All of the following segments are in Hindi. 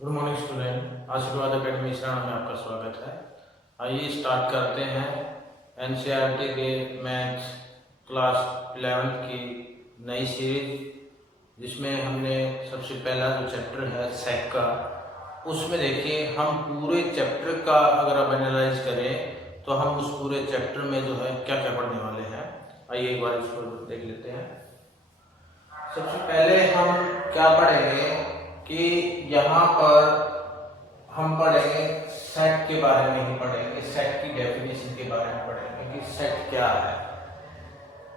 गुड मॉर्निंग स्टूडेंट, आशीर्वाद एकेडमी श्रावण में आपका स्वागत है। आइए स्टार्ट करते हैं एनसीईआरटी के मैथ्स क्लास 11 की नई सीरीज, जिसमें हमने सबसे पहला जो चैप्टर है सेक का, उसमें देखिए हम पूरे चैप्टर का अगर आप एनालाइज करें तो हम उस पूरे चैप्टर में जो है क्या क्या पढ़ने वाले हैं। आइए एक बार इसको देख लेते हैं। सबसे पहले हम क्या पढ़ेंगे कि यहाँ पर हम पढ़ेंगे सेट के बारे में ही पढ़ेंगे, सेट की डेफिनेशन के बारे में पढ़ेंगे कि सेट क्या है,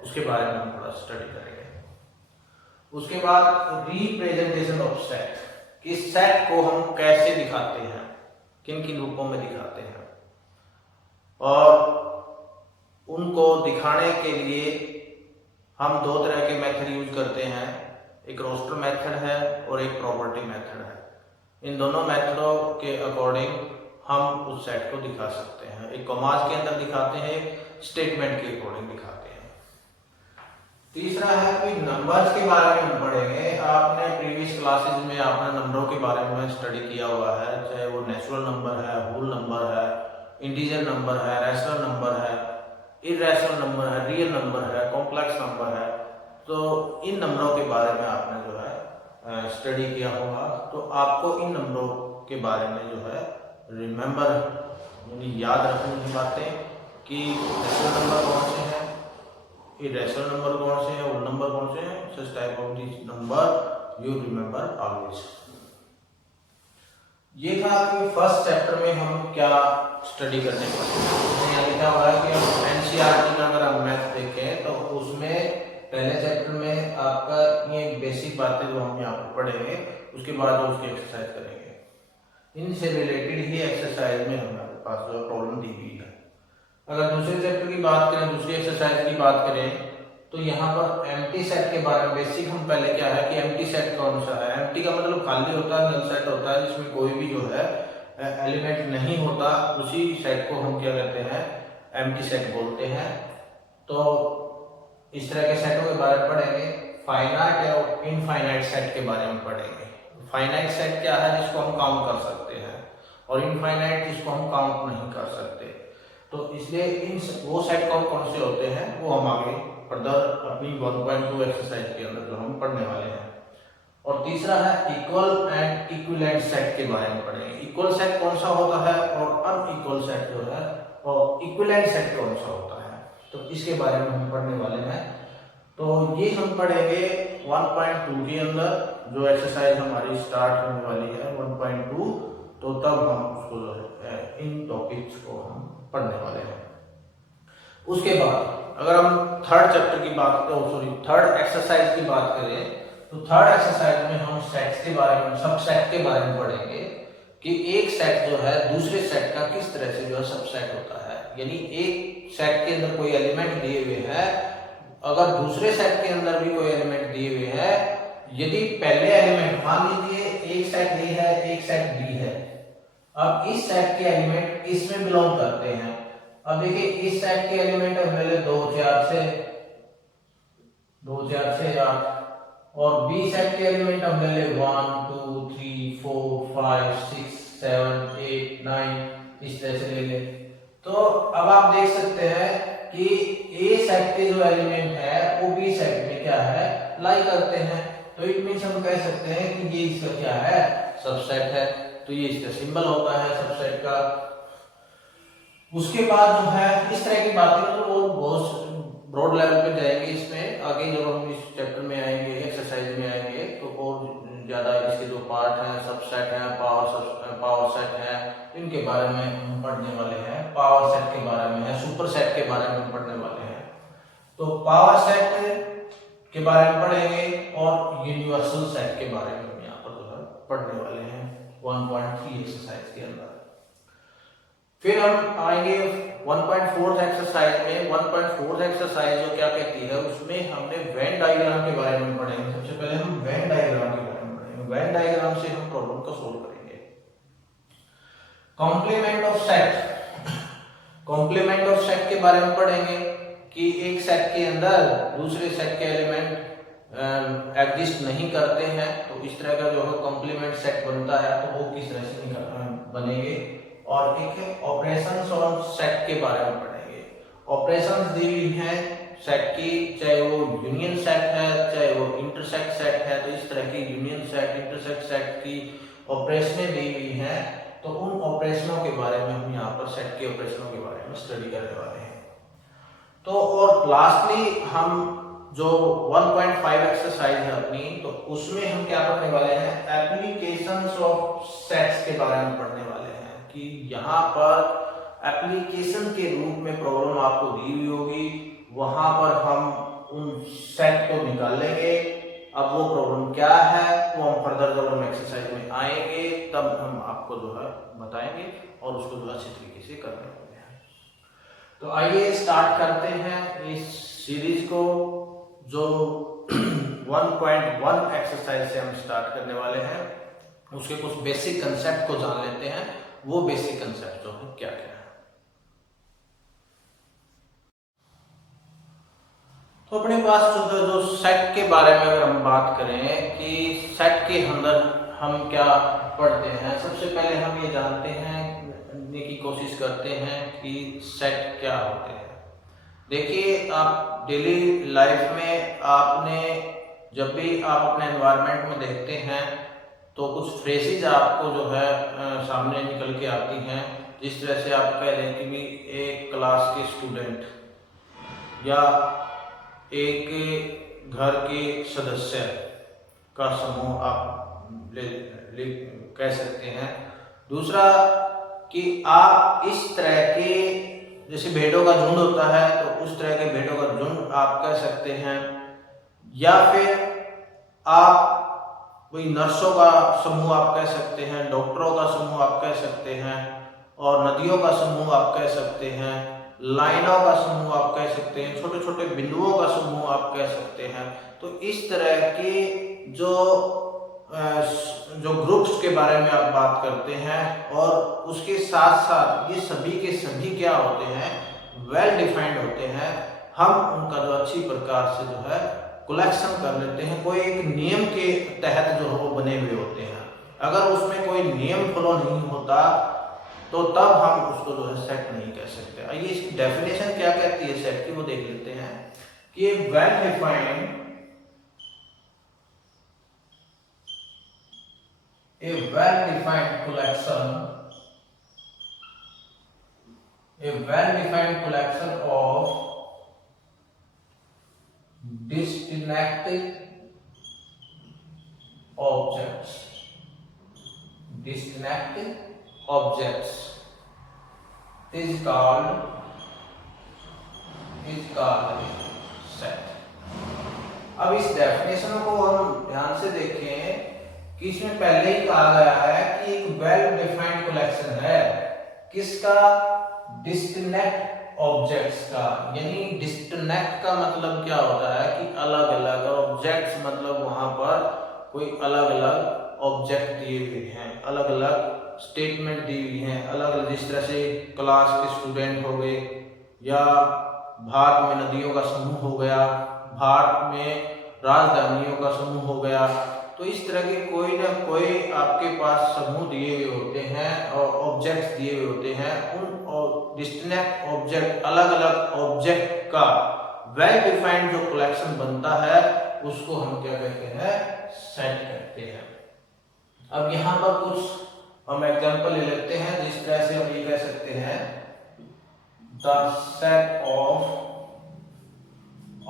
उसके बारे में हम थोड़ा स्टडी करेंगे। उसके बाद रिप्रेजेंटेशन ऑफ सेट, कि सेट को हम कैसे दिखाते हैं, किन किन रूपों में दिखाते हैं, और उनको दिखाने के लिए हम दो तरह के मेथड यूज करते हैं, एक रोस्टर मेथड है और एक प्रॉपर्टी मेथड है। इन दोनों मेथडों के अकॉर्डिंग हम उस सेट को दिखा सकते हैं। एक कॉमास के अंदर दिखाते हैं, स्टेटमेंट के अकॉर्डिंग दिखाते हैं। तीसरा है कि नंबर्स के बारे में हम पढ़ेंगे। आपने प्रीवियस क्लासेस में आपने नंबरों के बारे में स्टडी किया हुआ है, चाहे वो नेचुरल नंबर है, होल नंबर है, इंटीजर नंबर है, रैशनल नंबर है, इरेशनल नंबर है, रियल नंबर है, कॉम्प्लेक्स नंबर है। तो इन नंबरों के बारे में आपने जो है स्टडी किया होगा, तो आपको इन नंबरों के बारे में जो है रिमेंबर यानी याद रखने की बातें कि नेचुरल नंबर कौन से हैं, इरेशनल नंबर कौन से हैं, होल नंबर कौन से हैं, such type of this number you remember always. ये था कि फर्स्ट चैप्टर में हम क्या स्टडी करने वाले हैं। यहाँ लिखा हुआ है कि हम एनसीईआरटी का अगर हम मैथ देखें तो उसमें पहले चैप्टर में आपका ये बेसिक बातें जो हम यहाँ पर पढ़ेंगे, उसके बाद जो उसकी एक्सरसाइज करेंगे। इनसे रिलेटेड ही एक्सरसाइज में हमारे पास जो प्रॉब्लम दी हुई है। अगर दूसरे चैप्टर की बात करें, दूसरी एक्सरसाइज की बात करें, तो यहाँ पर एम्प्टी सेट के बारे में बेसिक हम पहले क्या है कि एम्प्टी सेट कौन सा है। एम्प्टी का मतलब खाली होता है, नल सेट होता है, जिसमें कोई भी जो है एलिमेंट नहीं होता, उसी सेट को हम क्या कहते हैं, एम्प्टी सेट बोलते हैं। तो इस तरह के सेटों के बारे में पढ़ेंगे। फाइनाइट या इनफाइनाइट सेट के बारे में पढ़ेंगे। फाइनाइट सेट क्या है, जिसको हम काउंट कर सकते हैं, और इनफाइनाइट जिसको हम काउंट नहीं कर सकते। तो इसलिए इन वो सेट कौन कौन से होते हैं वो हम आगे फर्दर अपनी 1.2 एक्सरसाइज के अंदर जो हम पढ़ने वाले हैं। और तीसरा है इक्वल एंड इक्विवेलेंट सेट के बारे में पढ़ेंगे। इक्वल सेट कौन सा होता है और अनइक्वल सेट जो है, और इक्विवेलेंट सेट कौन सा होता है, तो इसके बारे में हम पढ़ने वाले हैं। तो ये हम पढ़ेंगे 1.2 के अंदर, जो एक्सरसाइज हमारी स्टार्ट होने वाली है 1.2, तो तब हम उसको जो है इन टॉपिक्स को हम पढ़ने वाले हैं। उसके बाद अगर हम थर्ड चैप्टर की बात थर्ड एक्सरसाइज की बात करें, तो थर्ड एक्सरसाइज में हम सेट्स के बारे में, सबसेट के बारे में पढ़ेंगे कि एक सेट जो है दूसरे सेट का किस तरह से जो है सबसेट होता है। यानी एक सेट के अंदर कोई एलिमेंट दिए हुए हैं, अगर दूसरे सेट के अंदर भी कोई एलिमेंट दिए हुए हैं, यदि पहले एलिमेंट मान लीजिए एक सेट ए है, एक सेट बी है, अब इस सेट के एलिमेंट इसमें बिलोंग करते हैं। अब देखिए इस सेट के एलिमेंट मिले 2 4 से 8, और बी सेट के एलिमेंट हम मिले 1 2 3 4 5 6 7 8 9, इस तरह से ले ले। तो अब आप देख सकते हैं कि ए सेट के जो एलिमेंट है वो बी सेट में क्या है, लाई करते हैं। तो इट मींस हम कह सकते हैं कि ये इसका क्या है, सबसेट है। तो ये इसका सिंबल होता है सबसेट का। उसके बाद जो है इस तरह की बातें तो वो बहुत ब्रॉड लेवल पे जाएंगे। इसमें आगे जब हम इस चैप्टर में आएंगे, एक्सरसाइज में आएंगे, तो और ज्यादा इसके जो पार्ट हैं, सबसेट हैं, पावर सेट है, इनके बारे में हम पढ़ने वाले हैं। पावर सेट के बारे में है, सुपर सेट के बारे में हम पढ़ने वाले हैं। तो पावर सेट के बारे में पढ़ेंगे और यूनिवर्सल सेट के बारे में हम यहाँ पर जो है पढ़ने वाले हैं 1.3 एक्सरसाइज के अंदर। फिर हम आएंगे 1.4 एक्सरसाइज में। 1.4 एक्सरसाइज जो क्या कहती है, उसमें हमने वेन डायग्राम के बारे में पढ़ेंगे। सबसे पहले हम वेन डायग्राम के बारे में पढ़ेंगे। वेन डायग्राम से हम प्रॉब्लम को सोल्व करेंगे। Complement of set, complement of set के बारे में पढ़ेंगे कि एक सेट के अंदर दूसरे सेट के एलिमेंट एग्जिस्ट नहीं करते हैं तो इस तरह का जो है कॉम्प्लीमेंट सेट बनता है तो वो किस तरह से बनेंगे। और एक है ऑपरेशंस और सेट के बारे में पढ़ेंगे। ऑपरेशंस दी हुई हैं सेट की, चाहे वो यूनियन सेट है चाहे वो इंटरसेक्ट सेट है, तो इस तरह की यूनियन सेट इंटरसेक्ट सेट की ऑपरेशनें दी हुई हैं, तो उन ऑपरेशनों के बारे में हम यहाँ पर सेट के ऑपरेशनों के बारे में स्टडी करने वाले हैं। तो और लास्टली हम जो 1.5 एक्सरसाइज है अपनी, तो उसमें हम क्या पढ़ने वाले हैं, एप्लीकेशंस ऑफ सेट्स के बारे में पढ़ने वाले हैं कि यहाँ पर एप्लीकेशन के रूप में प्रॉब्लम आपको दी हुई होगी, वहां पर हम उन सेट को निकालेंगे। अब वो प्रॉब्लम क्या है वो हम फर्दर जब हम एक्सरसाइज में आएंगे तब हम आपको जो है बताएंगे और उसको जो अच्छी तरीके से करने वाले हैं। तो आइए स्टार्ट करते हैं इस सीरीज को, जो 1.1 एक्सरसाइज से हम स्टार्ट करने वाले हैं। उसके कुछ बेसिक कंसेप्ट को जान लेते हैं, वो बेसिक कंसेप्ट जो है क्या क्या है। तो अपने पास जो सेट के बारे में अगर हम बात करें कि सेट के अंदर हम क्या पढ़ते हैं, सबसे पहले हम ये जानते हैं की कोशिश करते हैं कि सेट क्या होते हैं। देखिए, आप डेली लाइफ में आपने जब भी आप अपने एनवायरनमेंट में देखते हैं तो कुछ फ्रेजेज आपको जो है सामने निकल के आती हैं। जिस तरह से आप कह दें कि भी एक क्लास के स्टूडेंट या एक घर के सदस्य का समूह आप कह सकते हैं। दूसरा कि आप इस तरह के, जैसे भेड़ों का झुंड होता है तो उस तरह के भेड़ों का झुंड आप कह सकते हैं, या फिर आप कोई नर्सों का समूह आप कह सकते हैं, डॉक्टरों का समूह आप कह सकते हैं, और नदियों का समूह आप कह सकते हैं, लाइनों का समूह आप कह सकते हैं, छोटे छोटे बिंदुओं का समूह आप कह सकते हैं। तो इस तरह के जो ग्रुप्स के बारे में आप बात करते हैं, और उसके साथ साथ ये सभी के सभी क्या होते हैं, वेल डिफाइंड होते हैं। हम उनका जो अच्छी प्रकार से जो है कलेक्शन कर लेते हैं, कोई एक नियम के तहत जो है वो बने हुए होते हैं। अगर उसमें कोई नियम फॉलो नहीं होता तो तब हम उसको जो है सेट नहीं कह सकते। आइए इसकी डेफिनेशन क्या कहती है सेट की, वो देख लेते हैं कि well defined a well-defined collection of disconnected objects is called set। अब इस डेफिनेशन को हम ध्यान से देखें कि इसमें पहले ही कहा गया है कि एक वेल डिफाइंड कलेक्शन है किसका, डिस्कनेक्ट ऑब्जेक्ट्स का। यानी डिस्कनेक्ट का मतलब क्या होता है कि अलग अलग, ऑब्जेक्ट्स मतलब वहां पर कोई अलग अलग ऑब्जेक्ट दिए हुए हैं, अलग अलग स्टेटमेंट दी हुई हैं, अलग अलग, जिस तरह से क्लास के स्टूडेंट हो गए, या भारत में नदियों का समूह हो गया, भारत में राजधानियों का समूह हो गया। तो इस तरह के कोई ना कोई आपके पास समूह दिए हुए होते हैं और ऑब्जेक्ट्स दिए हुए होते हैं। उन डिस्टिंक्ट ऑब्जेक्ट, अलग अलग ऑब्जेक्ट का वेल डिफाइंड जो कलेक्शन बनता है उसको हम क्या कहते हैं, सेट कहते हैं। अब यहाँ पर कुछ हम एग्जांपल ले लेते हैं, जिस तरह से हम ये कह सकते हैं, the set of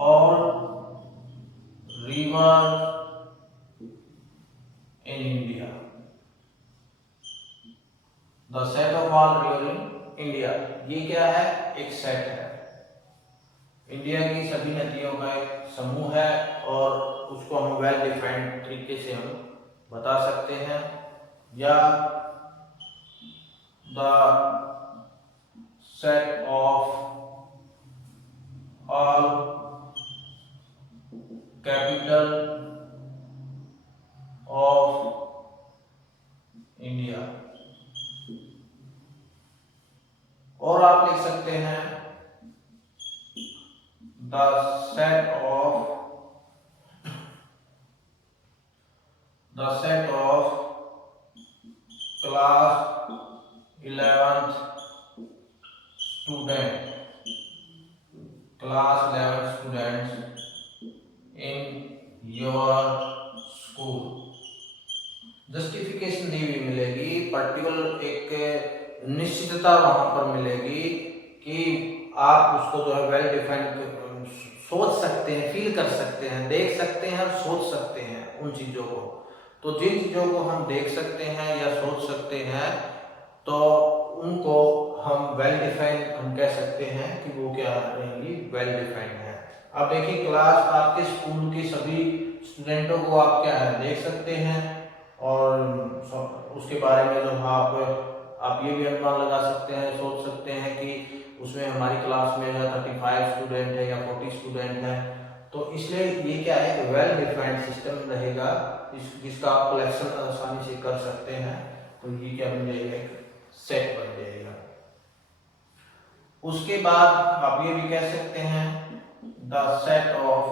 all river in India, the set of all river in India, ये क्या है, एक सेट है। इंडिया की सभी नदियों का एक समूह है और उसको हम वेल डिफाइंड तरीके से हम बता सकते हैं। या the set of all capital of India, और आप लिख सकते हैं the set of the set of class 11th student, class 11 students in your school. Justification दी हुई मिलेगी, पर्टिकुलर एक निश्चितता वहां पर मिलेगी कि आप उसको जो है वेल डिफाइंड सोच सकते हैं, फील कर सकते हैं, देख सकते हैं और सोच सकते हैं उन चीजों को। तो जिन चीजों को हम देख सकते हैं या सोच सकते हैं तो उनको हम वेल डिफाइंड हम कह सकते हैं कि वो क्या रहेंगी, वेल डिफाइंड है। अब देखिए क्लास आपके स्कूल के सभी स्टूडेंटों को आप क्या है देख सकते हैं और उसके बारे में जो आप ये भी अनुमान लगा सकते हैं, सोच सकते हैं कि उसमें हमारी क्लास में 35 स्टूडेंट है या 40 स्टूडेंट है। तो इसलिए ये क्या है, वेल डिफाइंड सिस्टम रहेगा जिसका आप कलेक्शन आसानी से कर सकते हैं। तो ये क्या बन जाएगा, एक सेट बन जाएगा। उसके बाद आप ये भी कह सकते हैं the set of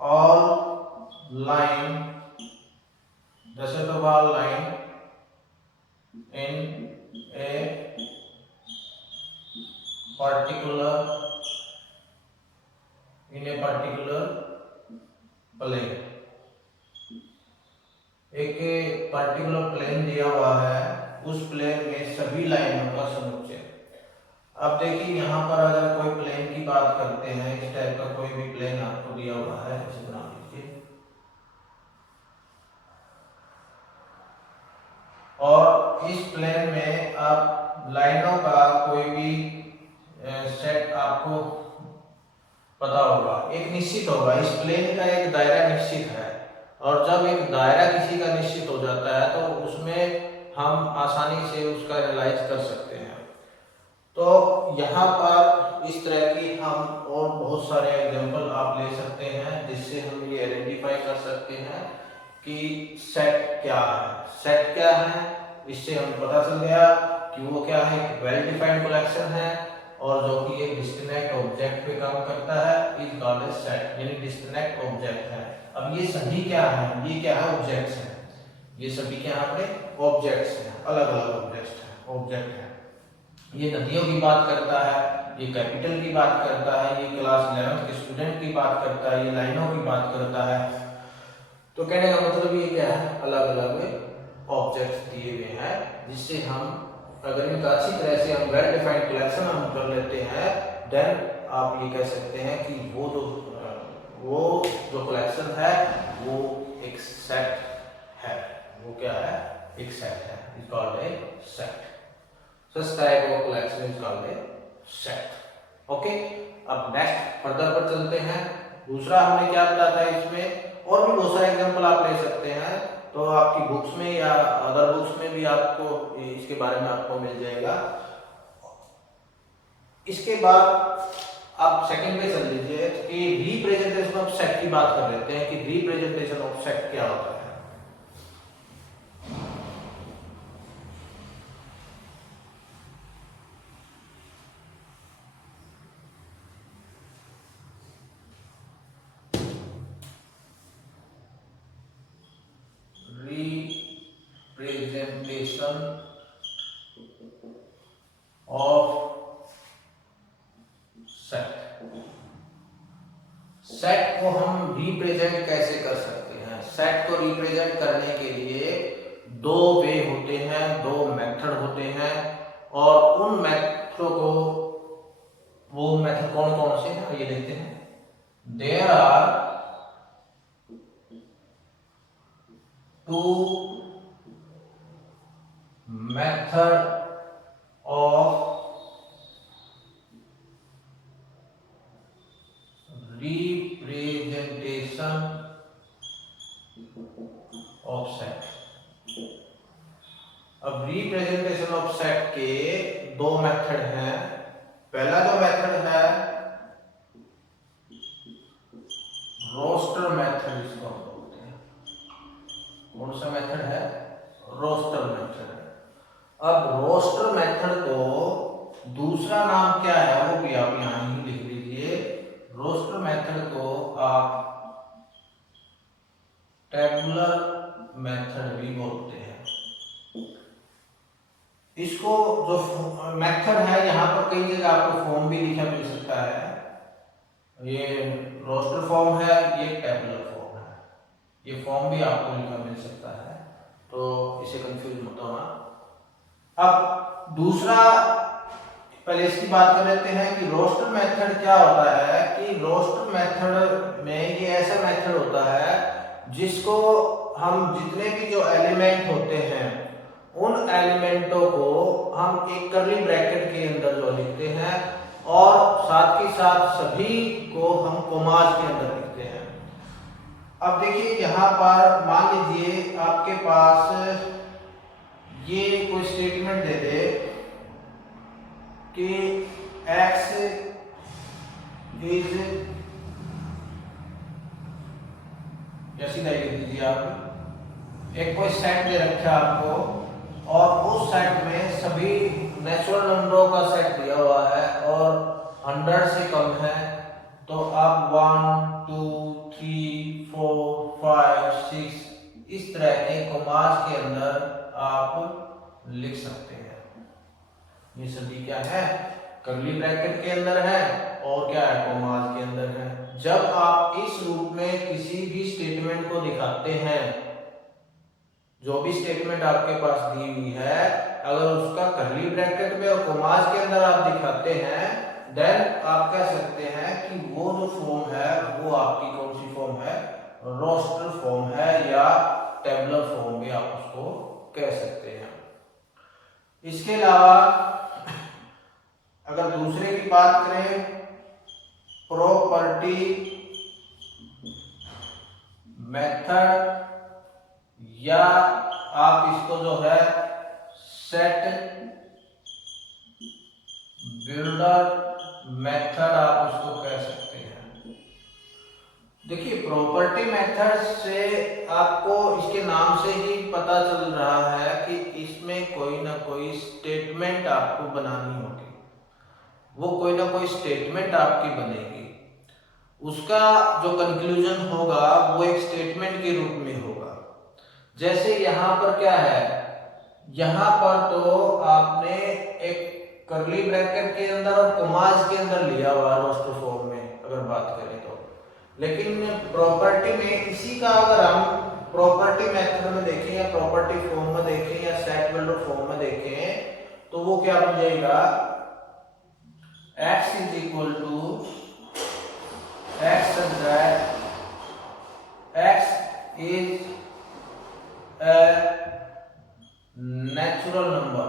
all line, the set of all line in a particular plane। एक पर्टिकुलर प्लेन दिया हुआ है, उस प्लेन में सभी लाइनों का समुच्चय। अब देखिए यहाँ पर अगर कोई प्लेन की बात करते हैं, इस टाइप का कोई भी प्लेन आपको दिया हुआ है, इसे बना लीजिए और इस प्लेन में आप लाइनों का कोई भी सेट आपको पता होगा, एक निश्चित होगा। इस प्लेन का एक दायरा निश्चित है और जब एक दायरा किसी का निश्चित हो जाता है तो उसमें हम आसानी से उसका एनालाइज कर सकते हैं। तो यहाँ पर इस तरह की हम और बहुत सारे एग्जांपल आप ले सकते हैं जिससे हम ये आइडेंटिफाई कर सकते हैं कि सेट क्या है। सेट क्या है, इससे हमें पता चल गया कि वो क्या है, वेल डिफाइंड कलेक्शन है और जो कि एक डिस्कनेक्ट ऑब्जेक्ट पे काम करता है, इज कॉल्ड एज सेट, यानी डिस्कनेक्ट ऑब्जेक्ट है। अब ये सभी क्या है, ये क्या है, ऑब्जेक्ट्स हैं। ये सभी क्या है, ऑब्जेक्ट्स हैं, अलग अलग ऑब्जेक्ट है। ये नदियों की बात करता है, ये कैपिटल की बात करता है, ये क्लास 11 के स्टूडेंट की बात करता है, ये लाइनों की बात करता है। तो कहने का मतलब ये क्या है, अलग अलग ऑब्जेक्ट्स दिए हुए हैं जिससे हम अगर इनका अच्छी तरह से हम वेल डिफाइंड कलेक्शन हम कर लेते हैं, देन आप ये कह सकते हैं कि वो जो कलेक्शन है वो एक सेट है। वो क्या है, एक सेट है, is called a set. Such type of collection is called a set. Okay, अब नेक्स्ट फर्दर पर चलते हैं। दूसरा हमने क्या बताया था, इसमें और भी बहुत सारे एग्जांपल आप ले सकते हैं, तो आपकी बुक्स में या अदर बुक्स में भी आपको इसके बारे में आपको मिल जाएगा। इसके बाद आप सेकंड पे चल लीजिए कि रिप्रेजेंटेशन ऑफ सेट की बात कर लेते हैं कि रिप्रेजेंटेशन ऑफ सेट क्या होता है। रिप्रेजेंटेशन ऑफ सेट, सेट को हम रिप्रेजेंट कैसे कर सकते हैं। सेट को रिप्रेजेंट करने के लिए दो वे होते हैं, दो मेथड होते हैं और उन मेथडों को, वो मेथड कौन कौन से हैं ये देखते हैं। There are two method of representation of set. अब रिप्रेजेंटेशन ऑफ सेट के दो मेथड हैं। पहला जो मेथड है रोस्टर मेथड, इसको बोलते हैं। कौन सा मेथड है, रोस्टर मेथड। अब रोस्टर मेथड को दूसरा नाम क्या है वो भी आप यहां ही लिख लीजिए। रोस्टर मेथड को आप टेबुलर मेथड भी बोलते हैं। इसको जो मेथड है, यहाँ पर कई जगह आपको फॉर्म भी लिखा मिल सकता है। ये रोस्टर फॉर्म है, ये टेबुलर फॉर्म है, ये फॉर्म भी आपको लिखा मिल सकता है, तो इसे कंफ्यूज मत होना। अब दूसरा, पहले इसकी बात कर लेते हैं कि रोस्टर मेथड क्या होता है। कि रोस्टर मेथड में ये ऐसा मेथड होता है जिसको हम जितने भी जो एलिमेंट होते हैं उन एलिमेंटों को हम एक कर्ली ब्रैकेट के अंदर जो लिखते हैं और साथ ही साथ सभी को हम कोमास के अंदर लिखते हैं। अब देखिए यहाँ पर मान लीजिए आपके पास ये कोई स्टेटमेंट दे दे कि x इज, या सीधा लिख दीजिए आप, एक कोई सेट दे रखा है आपको और उस सेट में सभी नेचुरल नंबरों का सेट दिया हुआ है और 100 से कम है, तो आप 1 2 3 4 5 6 इस तरह एक कोमास के अंदर आप लिख सकते हैं। ये सभी क्या है, कर्ली ब्रैकेट के अंदर है और क्या है, कोमास के अंदर है। जब आप इस रूप में किसी भी स्टेटमेंट को दिखाते हैं, जो भी स्टेटमेंट आपके पास दी हुई है, अगर उसका कर्ली ब्रैकेट में और कोमास के अंदर आप दिखाते हैं, देन आप कह सकते हैं कि वो जो फॉर्म है वो आपकी कौन सी फॉर्म है, रोस्टर फॉर्म है या टेबुलर फॉर्म भी आप उसको कह सकते हैं। इसके अलावा अगर दूसरे की बात करें, प्रॉपर्टी मेथड, या आप इसको जो है सेट बिल्डर मेथड आप उसको कह सकते हैं। देखिए प्रॉपर्टी मेथड से आपको इसके नाम से ही पता चल रहा है कि इसमें कोई ना कोई स्टेटमेंट आपको बनानी होगी, वो कोई ना कोई स्टेटमेंट आपकी बनेगी, उसका जो कंक्लूजन होगा वो एक स्टेटमेंट के रूप में होगा। जैसे यहाँ पर क्या है, यहाँ पर तो आपने एक कर्ली ब्रैकेट के अंदर और कोमास के अंदर लिया हुआ रोस्टर फॉर्म में अगर बात करें तो, लेकिन प्रॉपर्टी में इसी का अगर हम प्रॉपर्टी मेथड में देखें या प्रॉपर्टी फॉर्म में देखें या सेट बिल्डर फॉर्म में देखें तो वो क्या बन जाएगा, x is equal to x such that x is a natural number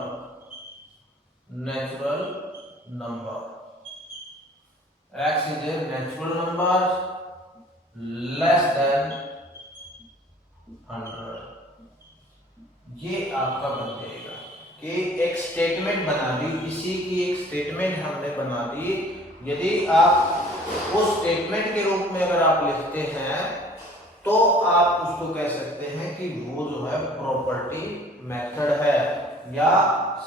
x is a natural number less than 100। ये आपका बन जाएगा कि एक स्टेटमेंट बना दी, इसी की एक स्टेटमेंट हमने बना दी। यदि आप उस स्टेटमेंट के रूप में अगर आप लिखते हैं तो आप उसको कह सकते हैं कि वो जो है प्रॉपर्टी मेथड है या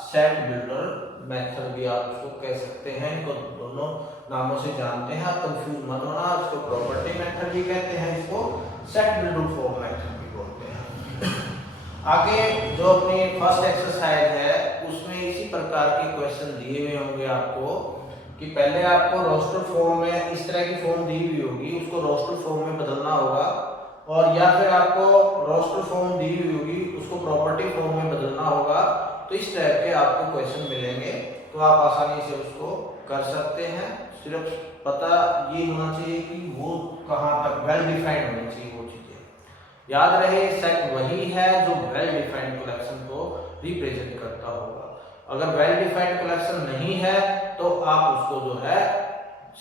सेट बिल्डर मेथड भी आप उसको कह सकते हैं। इनको दोनों नामों से जानते हैं, आप कंफ्यूज मत होना। इसको प्रॉपर्टी मेथड भी कहते हैं, इसको सेट बिल्डर फॉर्म मेथड भी बोलते हैं। आगे जो अपनी फर्स्ट एक्सरसाइज है उसमें इसी प्रकार के क्वेश्चन दिए हुए होंगे आपको कि पहले आपको रोस्टर फॉर्म में इस तरह की फॉर्म दी हुई होगी, उसको रोस्टर फॉर्म में बदलना होगा, और या फिर आपको रोस्टर फॉर्म दी हुई होगी उसको प्रॉपर्टी फॉर्म में बदलना होगा। तो इस टाइप के आपको क्वेश्चन मिलेंगे, तो आप आसानी से उसको कर सकते हैं। सिर्फ पता ये होना चाहिए कि वो कहाँ तक वेल डिफाइंड होनी चाहिए वो चीजें। याद रहे सेट वही है जो वेल डिफाइंड कलेक्शन को रिप्रेजेंट करता होगा। अगर वेल डिफाइंड कलेक्शन नहीं है तो आप उसको जो है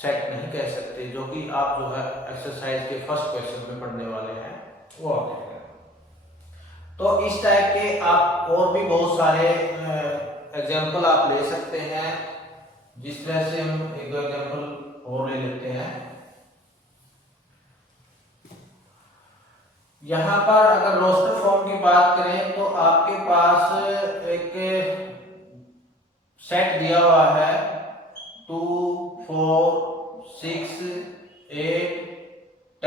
सेट नहीं कह सकते, जो कि आप जो है एक्सरसाइज के फर्स्ट क्वेश्चन में पढ़ने वाले हैं वो आप देखेंगे। तो इस टाइप के आप और भी बहुत सारे एग्जाम्पल आप ले सकते हैं, जिस तरह से हम एक दो एग्जाम्पल और ले लेते हैं। यहाँ पर अगर रोस्टर फॉर्म की बात करें तो आपके पास एक सेट दिया हुआ है 2 4 6 8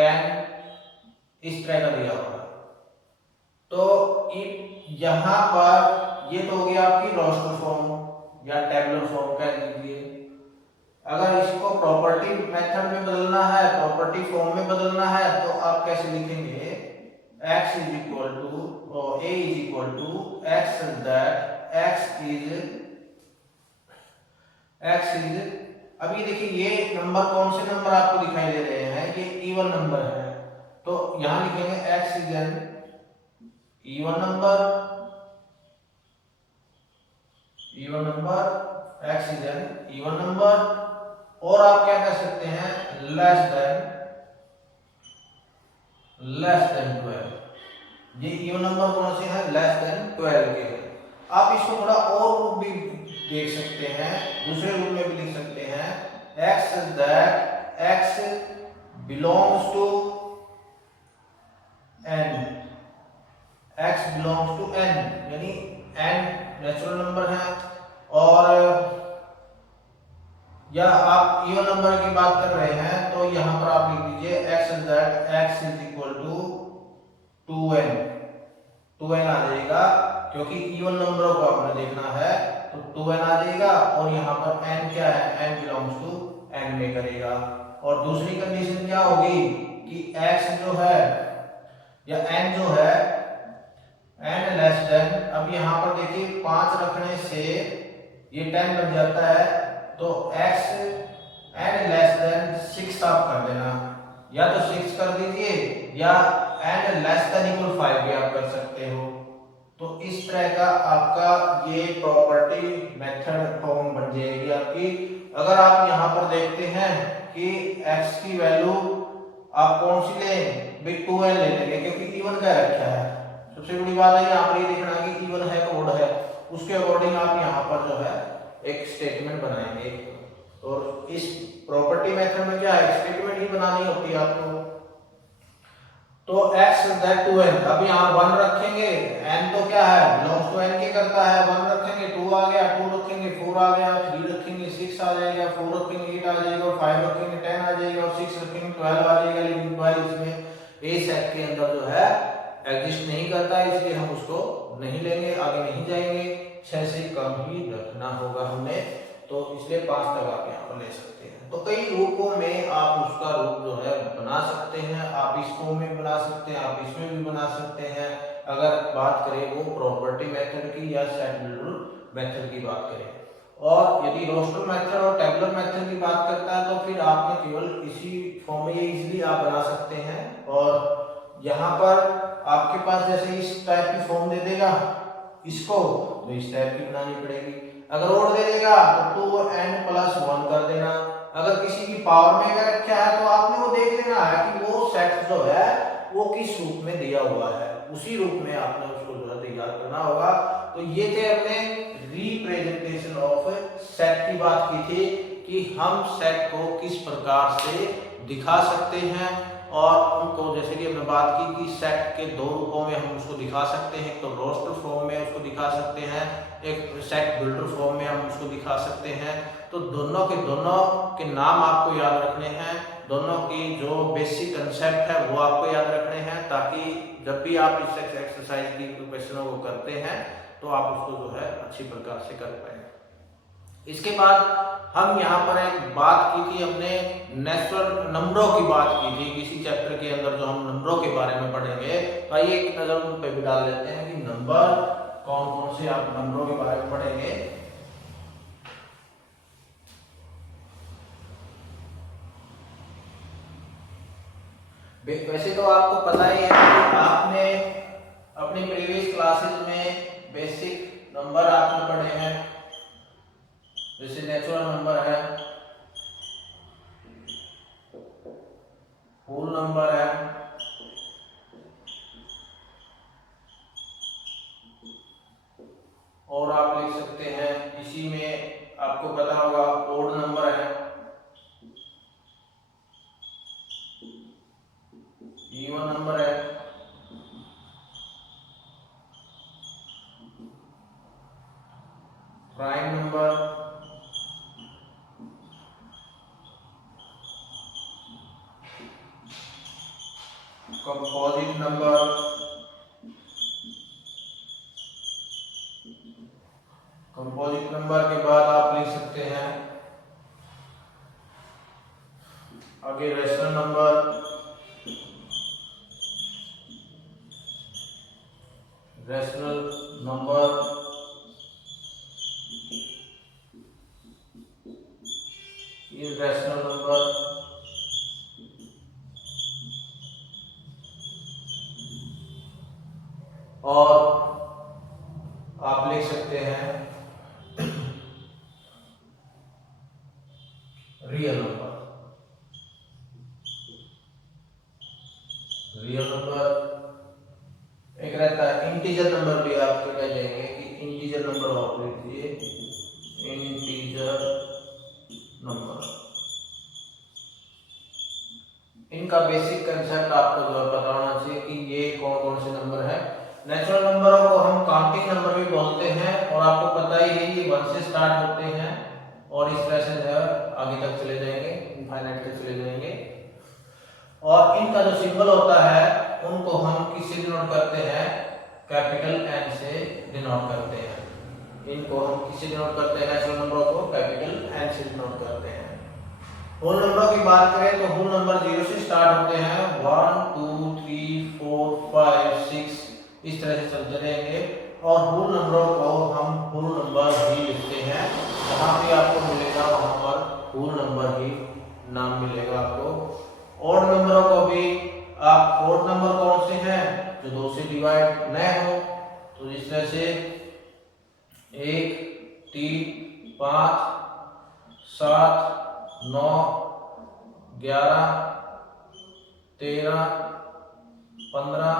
प्रॉपर्टी फॉर्म में बदलना है तो आप कैसे लिखेंगे, x इज इक्वल टू और a is equal to x that x is अब ये देखिए ये नंबर कौन से नंबर आपको दिखाई दे रहे हैं, ये इवन नंबर है, तो यहां लिखेंगे x is an even number, x is an even number, और आप क्या कर सकते हैं लेस देन 12। ये इवन नंबर कौन से हैं, लेस देन 12 के हैं। आप इसको थोड़ा और रूप भी देख सकते हैं, दूसरे रूप में भी लिख सकते हैं, x that x belongs to n, x belongs to n, यानी n नेचुरल नंबर है, और या आप इवन नंबर की बात कर रहे हैं तो यहां पर आप लिख दीजिए x that x is equal to 2n आ जाएगा, क्योंकि इवन नंबरों को आपने देखना है तो 2n आ जाएगा, और यहाँ पर n क्या है, n बिलोंग्स टू n में करेगा। और दूसरी कंडीशन क्या होगी कि x जो है या n जो है n लेस देन, अब यहाँ पर देखिए 5 रखने से ये 10 बन जाता है, तो x n लेस देन 6 आप कर देना, या तो 6 कर दीजिए या n लेस देन इक्वल 5 भी आप कर सकते हो। तो इस तरह का आपका ये प्रॉपर्टी मेथड फॉर्म बन जाएगी आपकी। अगर आप यहाँ पर देखते हैं कि x की वैल्यू आप कौन सी लें, भाई 2n ले लेंगे क्योंकि इवन का रखा है। सबसे बड़ी बात है यहाँ पर ये देखना कि इवन है ओड है, उसके अकॉर्डिंग आप यहाँ पर जो है एक स्टेटमेंट बनाएंगे। और इस प्रॉपर्टी मेथड में क्या है, स्टेटमेंट ही बनानी होती है आपको। तो x दैट 2n, अब यहाँ 1 रखेंगे, n तो क्या है बिलोंग्स टू n के करता है, 1 रखेंगे 2 आ गया, 2 रखेंगे 4 आ गया, 3 रखेंगे 6 आ जाएगा, 4 रखेंगे 8 आ जाएगा, 5 रखेंगे 10 आ जाएगा, और 6 रखेंगे 12 आ जाएगा। लेकिन 12 इसमें a सेट के अंदर जो है एग्जिस्ट नहीं करता है, इसलिए हम उसको नहीं लेंगे, आगे नहीं जाएंगे, 6 से कम ही रखना होगा हमने, तो इसलिए 5 तक आप यहाँ पर ले सकते हैं। तो कई रूपों में आप उसका रूप जो है बना सकते हैं, आप इस फॉर्म में बना सकते हैं, आप इसमें भी बना सकते हैं। अगर बात करें वो प्रॉपर्टी मेथड की या सेट बिल्डर मेथड की बात करें, और यदि रोस्टर मेथड और टेबुलर मेथड की बात करता है तो फिर आपने केवल इसी फॉर्म में ये इजीली आप बना सकते हैं। और यहाँ पर आपके पास जैसे इस टाइप की फॉर्म दे देगा इसको, तो इस टाइप की बनानी पड़ेगी। अगर और दे देगा तो 2n+1 कर देना। अगर किसी की पावर में अगर रखा है तो आपने वो देख लेना है कि वो सेट जो है वो किस रूप में दिया हुआ है, उसी रूप में आपने उसको जो है तैयार करना होगा। तो ये थे अपने रिप्रेजेंटेशन ऑफ सेट की बात की थी कि हम सेट को किस प्रकार से दिखा सकते हैं, और उनको जैसे कि हमने बात की कि सेट के दो रूपों में हम उसको दिखा सकते हैं, तो रोस्टर फॉर्म में उसको दिखा सकते हैं, एक सेट बिल्डर फॉर्म में हम उसको दिखा सकते हैं। तो दोनों के नाम आपको याद रखने हैं, दोनों की जो बेसिक कंसेप्ट है वो आपको याद रखने हैं, ताकि जब भी आप इस एक्सरसाइज की क्वेश्चनों को करते हैं तो आप उसको जो है अच्छी प्रकार से कर पाए। इसके बाद हम यहाँ पर एक बात की थी, हमने नेचुरल नंबरों की बात की थी किसी चैप्टर के अंदर, जो हम नंबरों के बारे में पढ़ेंगे। तो आइए एक नजर उन पे भी डाल लेते हैं कि नंबर कौन कौन से आप नंबरों के बारे में पढ़ेंगे। वैसे तो आपको पता ही है कि आपने अपनी प्रीवियस क्लासेस में बेसिक नंबर आपने पढ़े हैं, जैसे नेचुरल नंबर है, होल नंबर है, और आप लिख सकते हैं इसी में आपको पता होगा ओड नंबर है, इवन नंबर है, prime number, composite number, composite number के बाद आप लिख सकते हैं आगे rational number, rational number irrational number और आप लिख सकते हैं रियल नंबर। रियल नंबर एक रहता है इंटीजर नंबर भी आप कह जाएंगे कि इंटीजर नंबर आप लिख लीजिए, इंटीजर नंबर। इनका बेसिक कंसेप्ट आपको जो है पता होना चाहिए कि ये कौन कौन से नंबर है। नेचुरल नंबरों को हम काउंटिंग नंबर भी बोलते हैं और आपको पता ही है ये 1 से स्टार्ट होते हैं और इस तरह से जो है आगे तक चले जाएंगे, इनफाइनाइट तक चले जाएंगे। और इनका जो सिंबल होता है उनको हम किससे डिनोट करते हैं? कैपिटल एन से डिनोट करते हैं। इनको हम किससे डिनोट करते हैं? नेचुरल नंबरों को कैपिटल एन से डिनोट करते हैं। होल नंबरों की बात करें तो होल नंबर 0 से स्टार्ट होते हैं, 1 2 3 4 5 6 इस तरह से चलते रहेंगे। और होल नंबरों को हम होल नंबर ही लिखते हैं। जहां भी आपको मिलेगा वहां पर होल नंबर ही नाम मिलेगा आपको। ऑड नंबरों को भी आप ऑड नंबर कौन से हैं? जो 2 से डिवाइड न हो, तो इस तरह से 1 3 5 7 9 11 13 15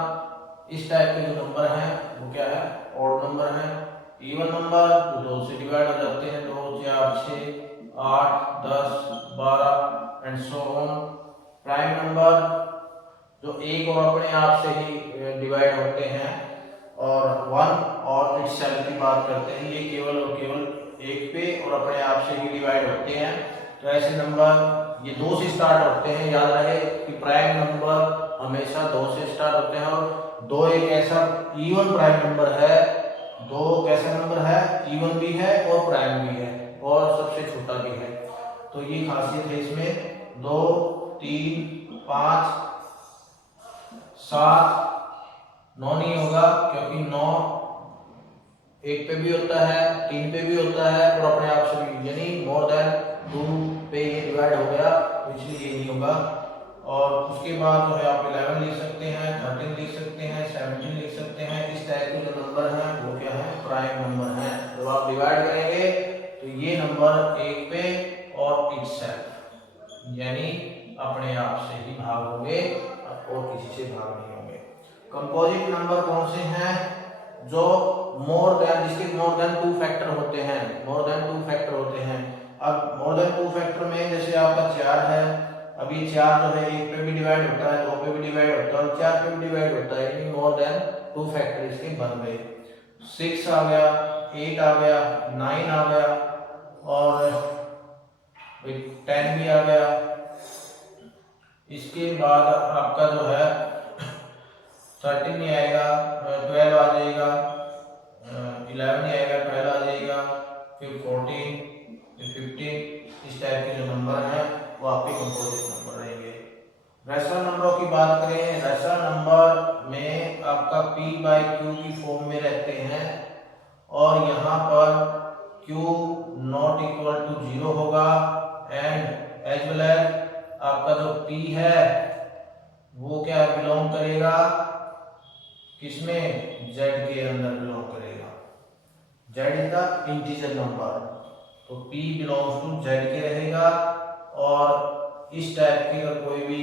इस टाइप के जो नंबर हैं वो क्या है? ऑड नंबर है। इवन नंबर जो 2 से डिवाइड हो जाते हैं, 2 4 6 8 10 12 and so on. Prime number जो एक और अपने आप से ही डिवाइड होते हैं, और 1 और इटसेल्फ की बात करते हैं, ये केवल और केवल एक पे और अपने आप से ही डिवाइड होते हैं। तो ऐसे नंबर ये 2 से स्टार्ट होते हैं। याद रहे कि प्राइम नंबर हमेशा 2 से स्टार्ट होते हैं और 2 एक ऐसा इवन प्राइम नंबर है। 2 कैसा नंबर है? इवन भी है और प्राइम भी है और सबसे छोटा भी है। तो ये खासियत है इसमें। 2 3 5 7 9 नहीं होगा क्योंकि 9 1 पे भी होता है, 3 पे भी होता है और अपने आप से भी, यानी मोर देन 2 पे ये डिवाइड हो गया, इसलिए ये नहीं होगा। और उसके बाद जो है आप 11 लिख सकते हैं, 13 लिख सकते हैं, 17 लिख सकते हैं। इस टाइप के जो नंबर हैं वो क्या है? प्राइम नंबर हैं। जब आप डिवाइड करेंगे तो ये नंबर 1 पे और इटसेल्फ यानी अपने आप से ही भाग होंगे और किसी से भाग नहीं होंगे। कंपोजिट नंबर कौन से हैं? जो मोर देन, जिसके मोर देन 2 फैक्टर होते हैं, मोर देन 2 फैक्टर होते हैं। अब मोर देन 2 फैक्टर में जैसे आपका 4 है, अब ये 4 जो है 1 पे भी डिवाइड होता है, 2 पे भी डिवाइड होता है और 4 पे भी डिवाइड होता है, यानी मोर देन 2 फैक्टर इसके बन गए। 6 आ गया, 8 आ गया, 9 आ गया और 10 भी आ गया। इसके बाद आपका जो है 13 नहीं आएगा, 12 आ जाएगा, 11 नहीं आएगा, 12 आ जाएगा, फिर 14, फिर 15। इस टाइप के जो नंबर हैं वो आपके कंपोजिट नंबर रहेंगे। रैशनल नंबरों की बात करें, रैशनल नंबर में आपका p/q की फॉर्म में रहते हैं और यहाँ पर q नॉट इक्वल टू 0 होगा एंड एज वेल एज आपका जो p है वो क्या बिलोंग करेगा? किसमें? z के अंदर बिलोंग करेगा। z is the integer number, तो p बिलोंग्स टू z के रहेगा। और इस टाइप की अगर कोई भी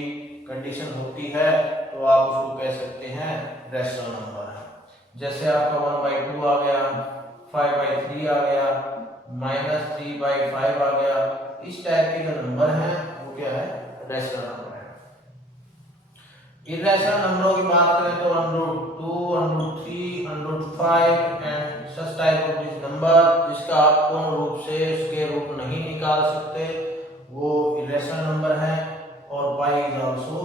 कंडीशन होती है तो आप उसको कह सकते हैं रैशनल नंबर है। जैसे आपका 1/2 आ गया, 5/3 आ गया, -3/5 आ गया। इस टाइप के जो नंबर हैं वो क्या है? रैशनल नंबर है। इर्रेशनल नंबरों की बात करें तो √2, √3, √5 and such type of this number जिसका आप पूर्ण रूप से उसके रूप नहीं निकाल सकते वो इर्रेशनल नंबर है। और pi is also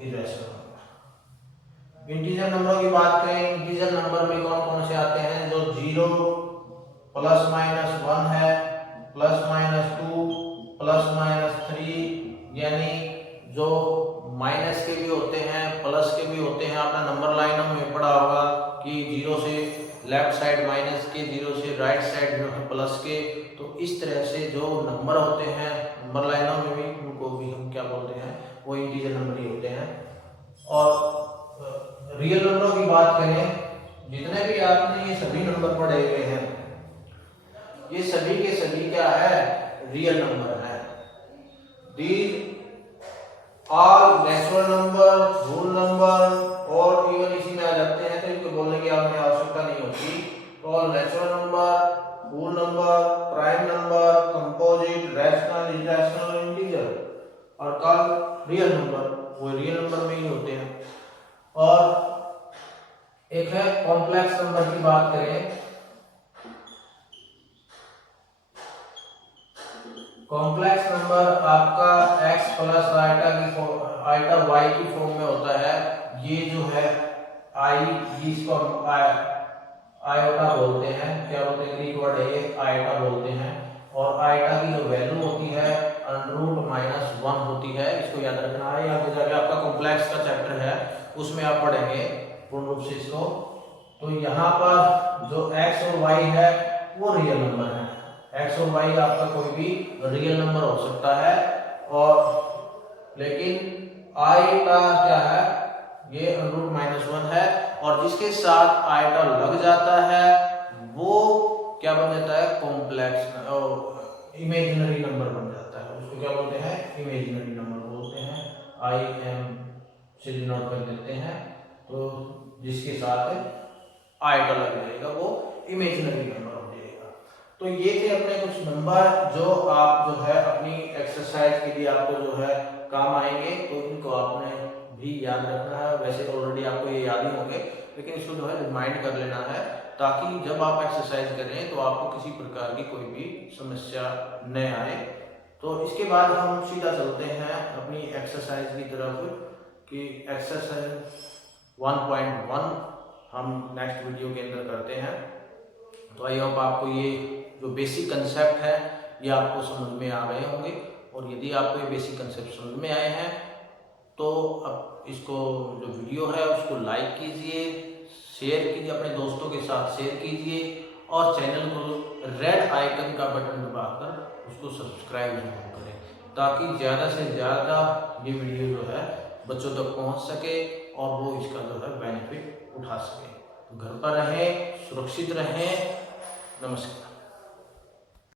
irrational number. Integer नंबरों की बात करें, इंटीजर नंबर में कौन कौन से आते हैं? जो 0 ±1 है, ±2, ±3, यानी जो माइनस के भी होते हैं, प्लस के भी होते हैं। आपने नंबर लाइनों में पढ़ा होगा कि 0 से लेफ्ट साइड माइनस के, 0 से राइट साइड जो है प्लस के। तो इस तरह से जो नंबर होते हैं नंबर लाइनों में भी, उनको भी हम क्या बोलते हैं, वो इंटीजर नंबर ही होते हैं। और रियल नंबरों की बात करें, जितने भी आपने ये सभी नंबर पढ़े हुए हैं, ये सभी के सभी क्या है, रियल नंबर है। These all natural number, whole number और इवन इसी में आ जाते हैं, तो इनको बोलने की आपने आवश्यकता नहीं होती। All natural number, whole number, prime number, composite, rational, irrational, integer और कॉल रियल नंबर, वो रियल नंबर में ही होते हैं। और एक है कॉम्प्लेक्स नंबर की बात करें, कॉम्प्लेक्स नंबर आपका x प्लस आइटा y की फॉर्म में होता है। ये जो है इसको आयोटा बोलते हैं, क्या बोलते हैं, ग्रीक वर्ड है ये, आयोटा बोलते हैं। और आयोटा की जो वैल्यू होती है √-1 होती है, इसको याद रखना है। आगे जाके आपका कॉम्प्लेक्स का चैप्टर है, उसमें आप पढ़ेंगे पूर्ण रूप से इसको। तो यहाँ पर जो x और y है वो रियल नंबर है। x और y आपका कोई भी रियल नंबर हो सकता है, और लेकिन i का क्या है, ये √-1 है। और जिसके साथ आइटा लग जाता है वो क्या बन जाता है, कॉम्प्लेक्स इमेजिनरी नंबर बन जाता है। उसको क्या बोलते हैं, इमेजिनरी नंबर बोलते हैं। im से डिनोट कर देते हैं। तो जिसके साथ आइटा लग जाएगा वो इमेजिनरी नंबर हो जाएगा। तो ये थे अपने कुछ नंबर जो आप जो है अपनी एक्सरसाइज के लिए आपको जो है काम आएंगे। तो इनको आपने भी याद रखना है। वैसे ऑलरेडी आपको ये याद ही होंगे, लेकिन इसको जो है रिमाइंड कर लेना है, ताकि जब आप एक्सरसाइज करें तो आपको किसी प्रकार की कोई भी समस्या न आए। तो इसके बाद हम सीधा चलते हैं अपनी एक्सरसाइज की तरफ, कि एक्सरसाइज 1.1 हम नेक्स्ट वीडियो के अंदर करते हैं। तो आई होप आपको ये जो बेसिक कंसेप्ट है ये आपको समझ में आ गए होंगे। और यदि आपको ये बेसिक कंसेप्ट समझ में आए हैं तो अब इसको जो वीडियो है उसको लाइक कीजिए, शेयर कीजिए, अपने दोस्तों के साथ शेयर कीजिए, और चैनल को रेड आइकन का बटन दबाकर उसको सब्सक्राइब जरूर करें, ताकि ज़्यादा से ज़्यादा ये वीडियो जो है बच्चों तक पहुंच सके और वो इसका जो है बेनिफिट उठा सके। तो घर पर रहें, सुरक्षित रहें। नमस्कार।